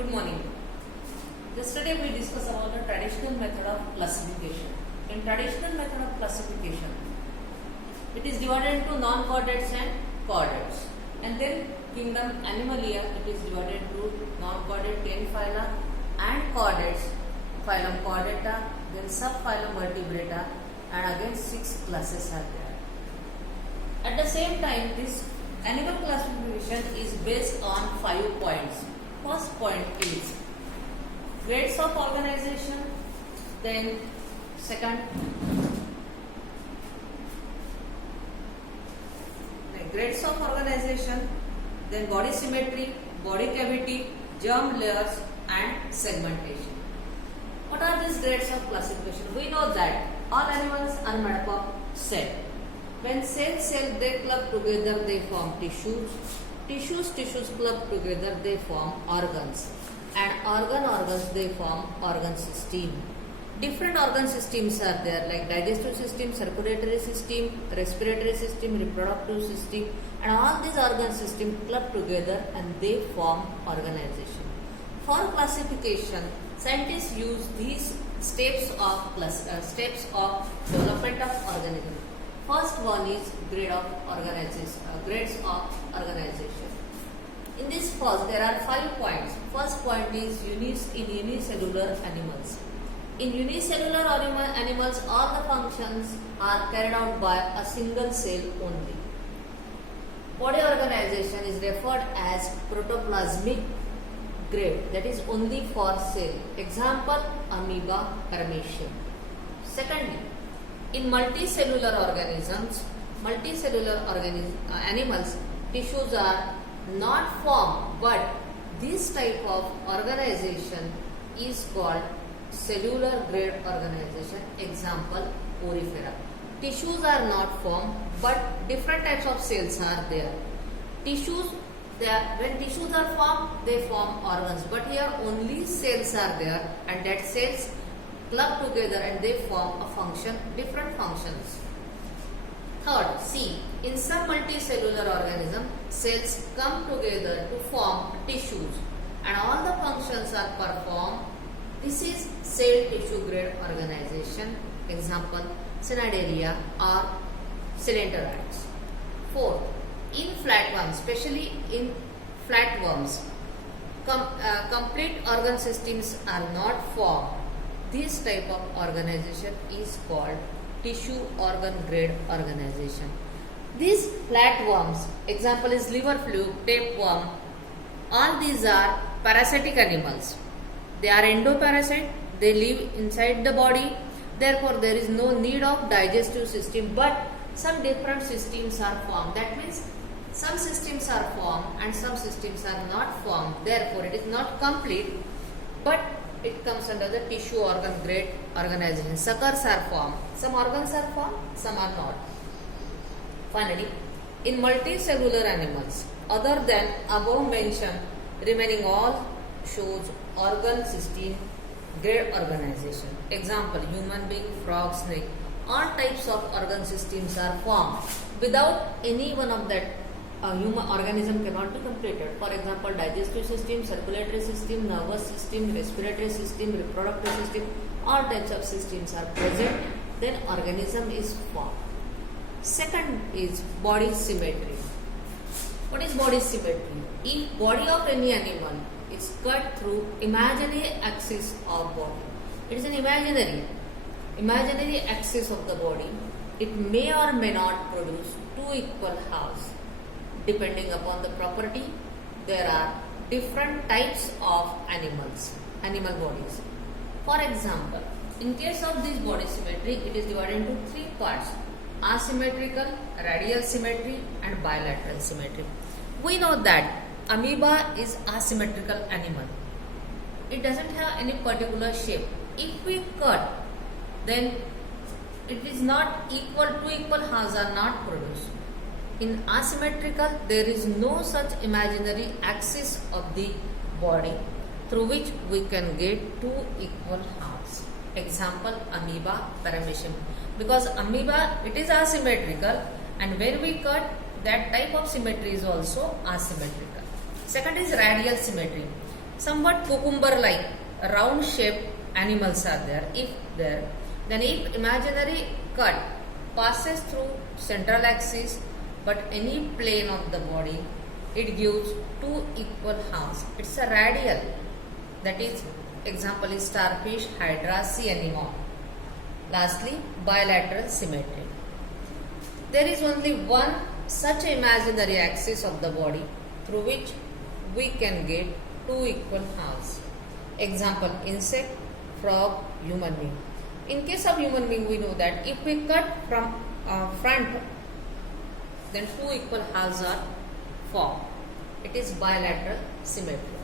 Good morning. Yesterday we discussed about the traditional method of classification. In traditional method of classification, it is divided into non-chordates and chordates. And then kingdom Animalia, it is divided into non-chordate 10 phyla and chordates, phylum Chordata, then subphylum Vertebrata, and again 6 classes are there. At the same time, this animal classification is based on 5 points. First point is grades of organization, then second grades of organization, then body symmetry, body cavity, germ layers and segmentation. What are these grades of classification? We know that all animals are made up of cell. When cells they club together, they form tissues. Tissues club together, they form organs. And organs they form organ system. Different organ systems are there like digestive system, circulatory system, respiratory system, reproductive system, and all these organ systems club together and they form organization. For classification, scientists use these steps of development of organism. First one is grades of organization. In this first, there are 5 points. First point is in unicellular animals. In unicellular animals, all the functions are carried out by a single cell only. Body organization is referred as protoplasmic grade, that is only for cell. Example, amoeba, paramecium. Secondly, in multicellular animals, tissues are not formed, but this type of organization is called cellular grade organization. Example, porifera. Tissues are not formed, but different types of cells are there. When tissues are formed, they form organs, but here only cells are there, and that cells club together and they form a function, different functions. Third, C. In some multicellular organism, cells come together to form tissues and all the functions are performed. This is cell tissue grade organization. Example, Cnidaria or Coelenterats. Fourth, in flatworms, especially in flatworms, complete organ systems are not formed. This type of organization is called tissue organ grade organization. These flatworms, example is liver fluke, tapeworm, all these are parasitic animals. They are endoparasite, they live inside the body, therefore there is no need of digestive system, but some different systems are formed. That means some systems are formed and some systems are not formed, therefore it is not complete, but it comes under the tissue organ grade organization. Suckers are formed. Some organs are formed, some are not. Finally, in multicellular animals, other than above mentioned, remaining all shows organ system grade organization. Example, human being, frog, snake. All types of organ systems are formed. Without any one of that, a human organism cannot be completed. For example, digestive system, circulatory system, nervous system, respiratory system, reproductive system, all types of systems are present, then organism is formed. Second is body symmetry. What is body symmetry? If body of any animal is cut through imaginary axis of body, it is an imaginary axis of the body, it may or may not produce 2 equal halves. Depending upon the property, there are different types of animal bodies. For example, in case of this body symmetry, it is divided into 3 parts: asymmetrical, radial symmetry and bilateral symmetry. We know that amoeba is asymmetrical animal. It doesn't have any particular shape. If we cut, then it is not equal, 2 equal halves are not produced. In asymmetrical, there is no such imaginary axis of the body through which we can get 2 equal halves. Example, amoeba, paramecium. Because amoeba, it is asymmetrical, and when we cut, that type of symmetry is also asymmetrical. Second is radial symmetry. somewhat cucumber-like, round-shaped animals are there. Then if imaginary cut passes through central axis, but any plane of the body, it gives two equal halves. It's a radial. That is, example is starfish, hydra, sea anemone. Lastly, bilateral symmetry. There is only one such imaginary axis of the body through which we can get two equal halves. Example, insect, frog, human being. In case of human being, we know that if we cut from front, then two equal halves are formed. It is bilateral symmetry.